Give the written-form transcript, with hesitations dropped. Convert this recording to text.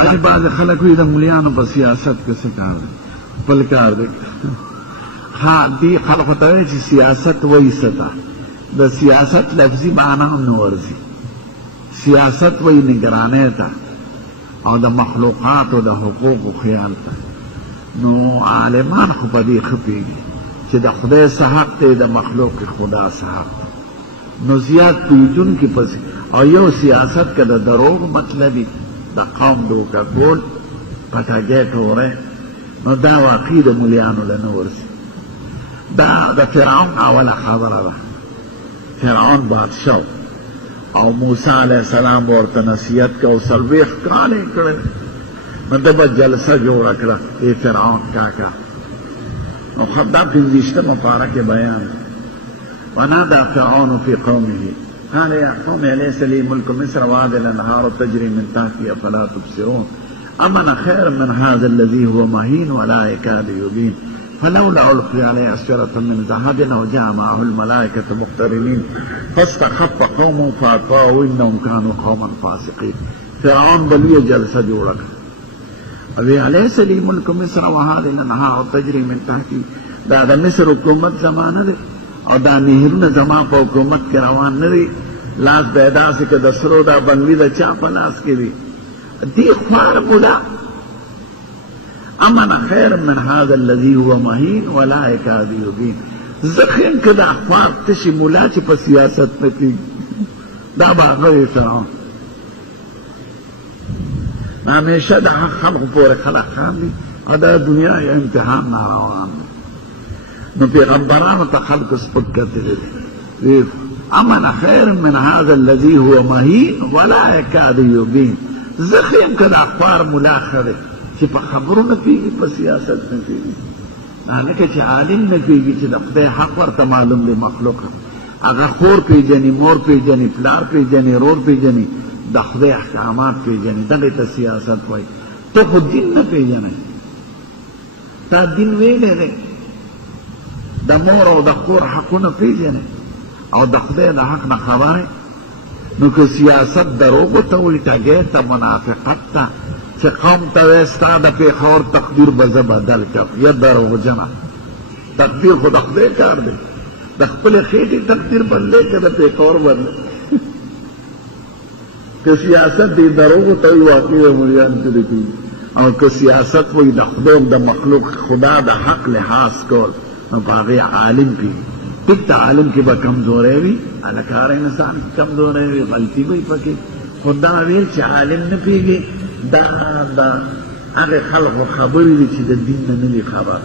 تاکہ بعض خلق ہوئی دا ملیانو پا سیاست کسی کار دے پل کار دے ہاں دی خلق ہوتا ہے چی سیاست وی ستا دا سیاست لفظی معنی ہم نورزی سیاست وی نگرانے تا او دا مخلوقات و دا حقوق و خیال تا نو عالمان خو پا دی خپیگی چی دا خدای صحق تے دا مخلوق خدا صحق نو زیاد پیجن کی پسی او یو سیاست کا دا دروغ مطلبی دا قوم دو کا گول پتا گئے کورے نو دا واقعی دا ملیانو لنورسی دا فرعون اولا خبر دا فرعون بادشاہ او موسیٰ علیہ السلام ورطا نصیحت کا او سلویخ کالے کرے نو دبا جلسہ جو رکھلا اے فرعون کاکا او خبدا پنزیشتا مپارک بیان ونادى فرعون في قومه قال يا قوم أليس لي ملك مصر وهذه الأنهار تجري من تحتي أفلا تبصرون أمن خير من هذا الذي هو مهين ولا يكاد يبين فلولا ألقي عليه أسورة من ذهب وجاء معه الملائكة مقترنين فاستخف قومه فأطاعوا إنهم كانوا قوما فاسقين فرعون بلي جلسة جوړه أبي أليس لي ملك مصر وهذه الأنهار تجري من تحتي دا مصر حکومت زمانه ده او دا نهرونه زما په حکومت کې روان نه دي لاس پیدا سي که د سرو دا بنګلي د چا په لاس کې دي دي خوار مولا امن خیر من هذا الذي هو مهين ولا يكاد يبين زخم که دا خوار تشي مولا چې په سیاست نه کېږي دا به هغه فرعون همیشه د خلقو پورې خلق خان دي او دا دنیا یو امتحان ناروان دی نو پیغمبرانو تا خلق سپک کرتے دے امن خیر من هذا الذي هو مهين ولا يكاد يبين زخیم کد اخبار ملاخره چی پا خبرو نپیگی پا سیاست نپیگی نانکه چی عالم نپیگی چی دفتے حق ورطا معلوم دی مخلوق اگا خور پیجنی مور پیجنی پلار پیجنی رور پیجنی دختے احکامات پیجنی دغیتا سیاست وائی تو خود دین نپیجنی تا دین ویلے دے دا مور او دا خور حقونه پیژنه او د خدای د حق نه خبره نو که سیاست دروغو ته وایي ټګۍ ته منافقت ته چې قوم ته وایي ستا د پېښور تقدیر به زه بدل کړم یا دروغجنه تقدیر خو د خدای کار دی د خپلې خېټې تقدیر بدلی که د پېښور بدل که سیاست دی دروغو ته وایي واقعي د مریان ته دی او که سیاست وایي د خدای د مخلوق خدا د حق لحاظ کول باغی عالم کی پکتا عالم کی با کمزورے بھی انکار انسان کی کمزورے بھی غلطی بھی پکی خدا ویل چی عالم نپیگی دا اگه خلق و خبری دی چی دا دین نمی خبر